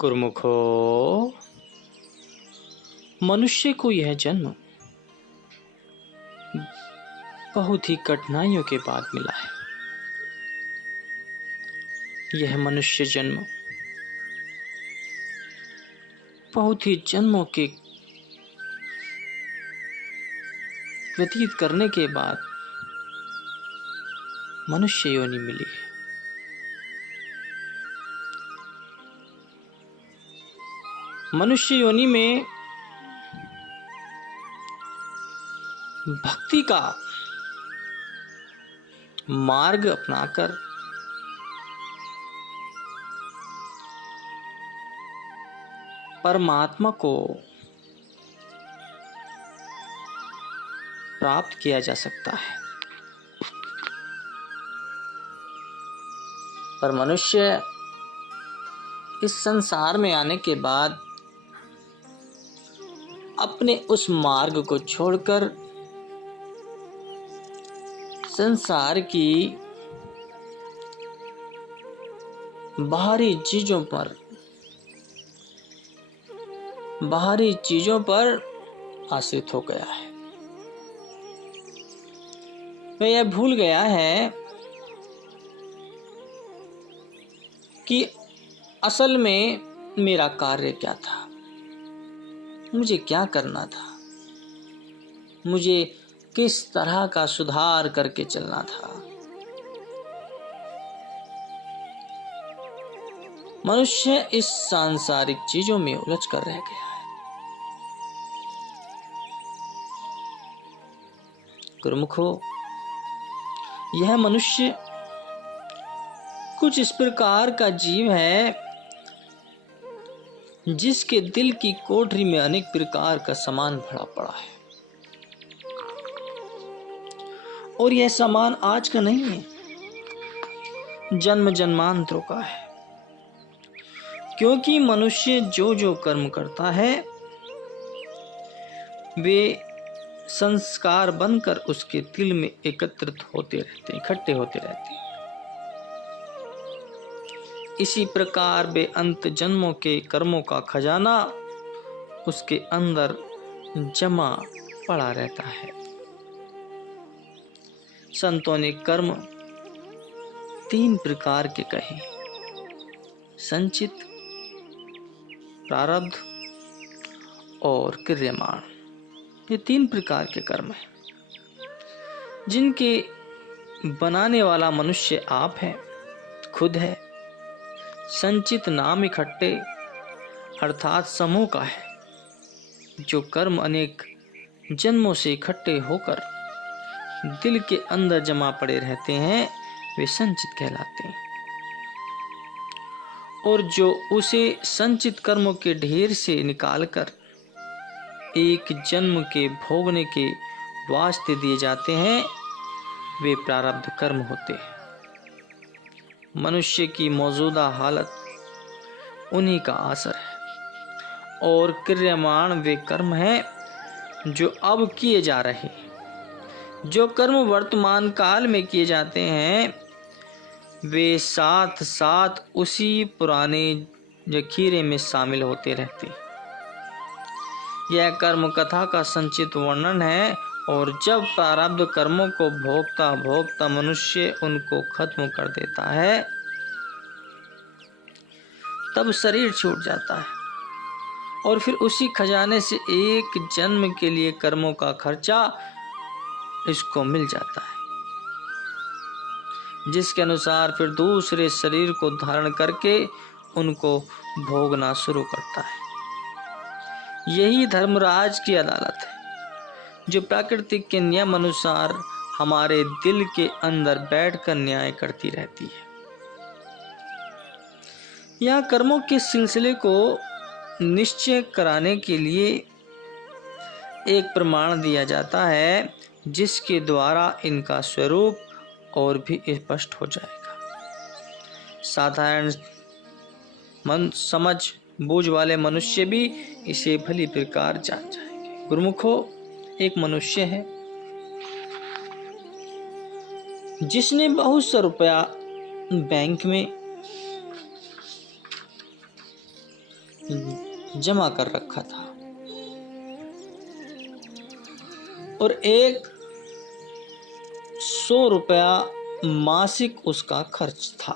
गुरुमुखो, मनुष्य को यह जन्म बहुत ही कठिनाइयों के बाद मिला है। यह मनुष्य जन्म बहुत ही जन्मों के व्यतीत करने के बाद मनुष्य योनि मिली है। मनुष्य योनि में भक्ति का मार्ग अपनाकर परमात्मा को प्राप्त किया जा सकता है। पर मनुष्य इस संसार में आने के बाद अपने उस मार्ग को छोड़कर संसार की बाहरी चीजों पर आश्रित हो गया है। वह यह भूल गया है कि असल में मेरा कार्य क्या था, मुझे क्या करना था, मुझे किस तरह का सुधार करके चलना था। मनुष्य इस सांसारिक चीजों में उलझ कर रह गया है। गुरुमुखो, यह मनुष्य कुछ इस प्रकार का जीव है जिसके दिल की कोठरी में अनेक प्रकार का सामान भरा पड़ा है। और यह सामान आज का नहीं है, जन्म जन्मांतरों का है। क्योंकि मनुष्य जो जो कर्म करता है वे संस्कार बनकर उसके दिल में एकत्रित होते रहते हैं, इकट्ठे होते रहते हैं। इसी प्रकार बेअंत जन्मों के कर्मों का खजाना उसके अंदर जमा पड़ा रहता है। संतों ने कर्म 3 प्रकार के कहे: संचित, प्रारब्ध और क्रियमाण। ये 3 प्रकार के कर्म हैं जिनके बनाने वाला मनुष्य आप है, खुद है। संचित नाम इकट्ठे अर्थात समूह का है। जो कर्म अनेक जन्मों से इकट्ठे होकर दिल के अंदर जमा पड़े रहते हैं वे संचित कहलाते हैं। और जो उसे संचित कर्मों के ढेर से निकालकर एक जन्म के भोगने के वास्ते दिए जाते हैं वे प्रारब्ध कर्म होते हैं। मनुष्य की मौजूदा हालत उन्हीं का असर है। और क्रियमाण वे कर्म हैं जो अब किए जा रहे हैं। जो कर्म वर्तमान काल में किए जाते हैं वे साथ साथ उसी पुराने जखीरे में शामिल होते रहते हैं। यह कर्म कथा का संचित वर्णन है। और जब प्रारब्ध कर्मों को भोगता भोगता मनुष्य उनको खत्म कर देता है तब शरीर छूट जाता है और फिर उसी खजाने से एक जन्म के लिए कर्मों का खर्चा इसको मिल जाता है, जिसके अनुसार फिर दूसरे शरीर को धारण करके उनको भोगना शुरू करता है। यही धर्मराज की अदालत है जो प्राकृतिक के नियम अनुसार हमारे दिल के अंदर बैठकर न्याय करती रहती है। यहाँ कर्मों के सिलसिले को निश्चय कराने के लिए एक प्रमाण दिया जाता है जिसके द्वारा इनका स्वरूप और भी स्पष्ट हो जाएगा। साधारण मन समझ बूझ वाले मनुष्य भी इसे भली प्रकार जान जाएंगे। गुरुमुखो, एक मनुष्य है जिसने बहुत सा रुपया बैंक में जमा कर रखा था और 100 रुपया मासिक उसका खर्च था।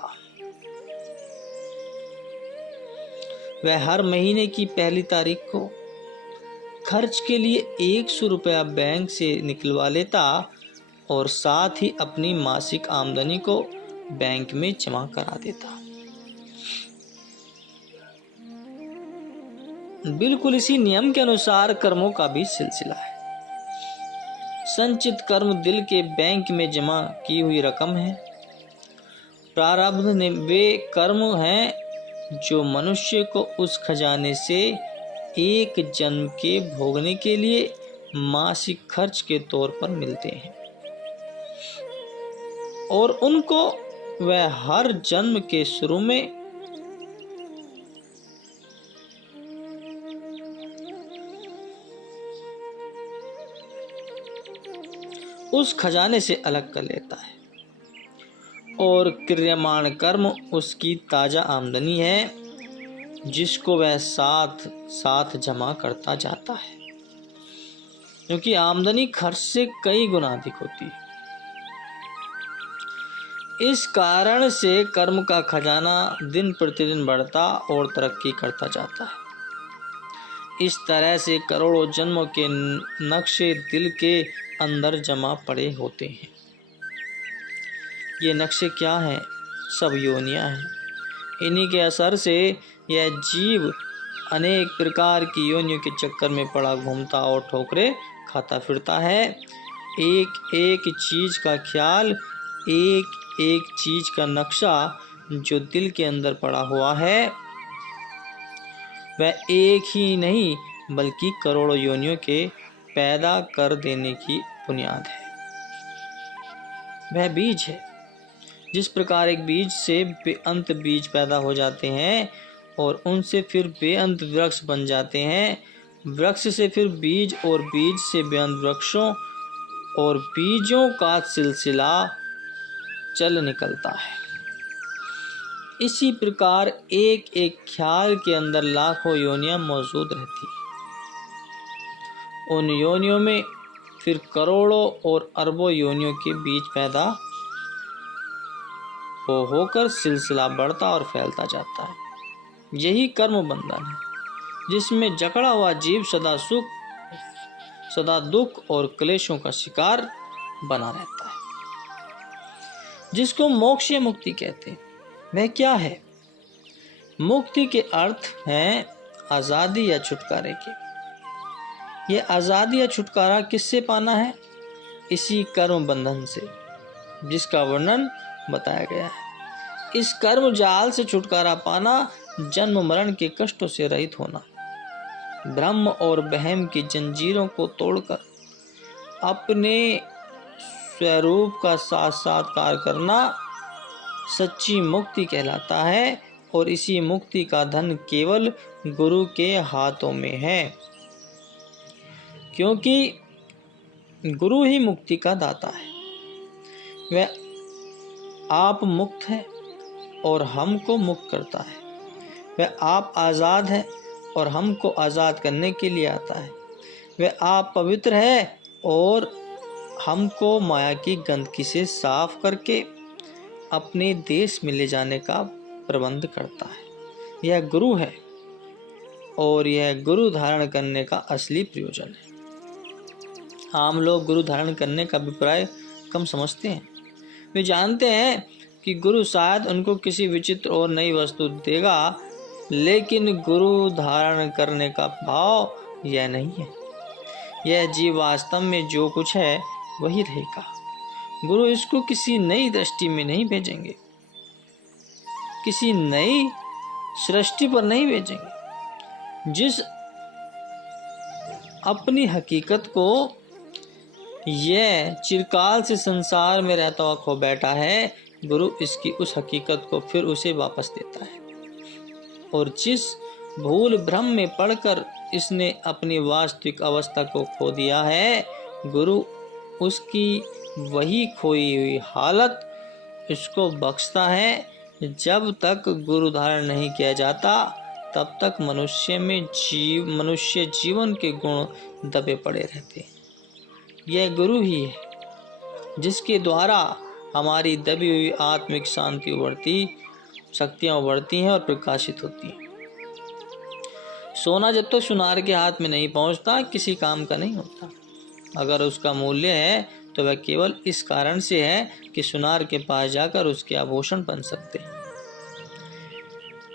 वह हर महीने की पहली तारीख को खर्च के लिए 100 रुपया बैंक से निकलवा लेता और साथ ही अपनी मासिक आमदनी को बैंक में जमा करा देता। बिल्कुल इसी नियम के अनुसार कर्मों का भी सिलसिला है। संचित कर्म दिल के बैंक में जमा की हुई रकम है। प्रारब्ध ने वे कर्म हैं जो मनुष्य को उस खजाने से एक जन्म के भोगने के लिए मासिक खर्च के तौर पर मिलते हैं और उनको वह हर जन्म के शुरू में उस खजाने से अलग कर लेता है और क्रियमाण कर्म उसकी ताजा आमदनी है जिसको वह साथ साथ जमा करता जाता है, क्योंकि आमदनी खर्च से कई गुना अधिक होती है। इस कारण से कर्म का खजाना दिन प्रतिदिन बढ़ता और तरक्की करता जाता है। इस तरह से करोड़ों जन्मों के नक्शे दिल के अंदर जमा पड़े होते हैं। ये नक्शे क्या हैं? सब योनियां हैं। इन्हीं के असर से यह जीव अनेक प्रकार की योनियों के चक्कर में पड़ा घूमता और ठोकरे खाता फिरता है। एक एक चीज का ख्याल, एक एक चीज का नक्शा जो दिल के अंदर पड़ा हुआ है वह एक ही नहीं बल्कि करोड़ों योनियों के पैदा कर देने की बुनियाद है। वह बीज है। जिस प्रकार एक बीज से बेअंत बीज पैदा हो जाते हैं और उनसे फिर बेअंत वृक्ष बन जाते हैं, वृक्ष से फिर बीज और बीज से बेअंत वृक्षों और बीजों का सिलसिला चल निकलता है। इसी प्रकार एक एक ख्याल के अंदर लाखों योनियां मौजूद रहती हैं। उन योनियों में फिर करोड़ों और अरबों योनियों के बीज पैदा होकर सिलसिला बढ़ता और फैलता जाता है। यही कर्म बंधन है जिसमें जकड़ा हुआ जीव सदा सुख, सदा दुख और क्लेशों का शिकार बना रहता है। जिसको मोक्ष या मुक्ति कहते हैं, वह क्या है? मुक्ति के अर्थ हैं आजादी या छुटकारे के। यह आजादी या छुटकारा किससे पाना है? इसी कर्म बंधन से, जिसका वर्णन बताया गया है। इस कर्म जाल से छुटकारा पाना जन्म मरण के कष्टों से रहित होना, ब्रह्म और बहम की जंजीरों को तोड़कर अपने स्वरूप का साक्षात्कार करना सच्ची मुक्ति कहलाता है और इसी मुक्ति का धन केवल गुरु के हाथों में है, क्योंकि गुरु ही मुक्ति का दाता है। वह आप मुक्त है और हमको मुक्त करता है। वह आप आज़ाद है और हमको आज़ाद करने के लिए आता है। वह आप पवित्र है और हमको माया की गंदगी से साफ करके अपने देश में ले जाने का प्रबंध करता है। यह गुरु है और यह गुरु धारण करने का असली प्रयोजन है। आम लोग गुरु धारण करने का अभिप्राय कम समझते हैं। वे जानते हैं कि गुरु शायद उनको किसी विचित्र और नई वस्तु देगा, लेकिन गुरु धारण करने का भाव यह नहीं है। यह जीव वास्तव में जो कुछ है वही रहेगा। गुरु इसको किसी नई दृष्टि में नहीं भेजेंगे, किसी नई सृष्टि पर नहीं भेजेंगे। जिस अपनी हकीकत को यह चिरकाल से संसार में रहता हुआ खो बैठा है, गुरु इसकी उस हकीकत को फिर उसे वापस देता है। और जिस भूल भ्रम में पड़कर इसने अपनी वास्तविक अवस्था को खो दिया है, गुरु उसकी वही खोई हुई हालत इसको बख्शता है। जब तक गुरु धारण नहीं किया जाता तब तक मनुष्य जीवन के गुण दबे पड़े रहते। यह गुरु ही है जिसके द्वारा हमारी दबी हुई आत्मिक शांति उभरती, शक्तियां उभरती हैं और प्रकाशित होती हैं। सोना जब तक सुनार के हाथ में नहीं पहुंचता किसी काम का नहीं होता। अगर उसका मूल्य है तो वह केवल इस कारण से है कि सुनार के पास जाकर उसके आभूषण बन सकते हैं।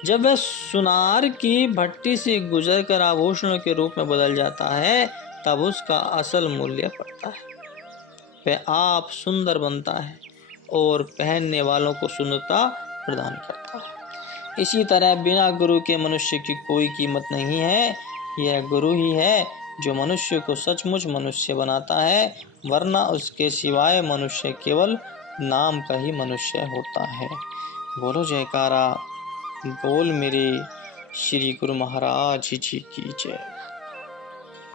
जब वह सुनार की भट्टी से गुजरकर आभूषणों के रूप में बदल जाता है तब उसका असल मूल्य पड़ता है। वह आप सुंदर बनता है और पहनने वालों को सुंदरता प्रदान करता है। इसी तरह बिना गुरु के मनुष्य की कोई कीमत नहीं है। यह गुरु ही है जो मनुष्य को सचमुच मनुष्य बनाता है, वरना उसके सिवाय मनुष्य केवल नाम का ही मनुष्य होता है। बोलो जयकारा बोल मेरे श्री गुरु महाराज जी की जय।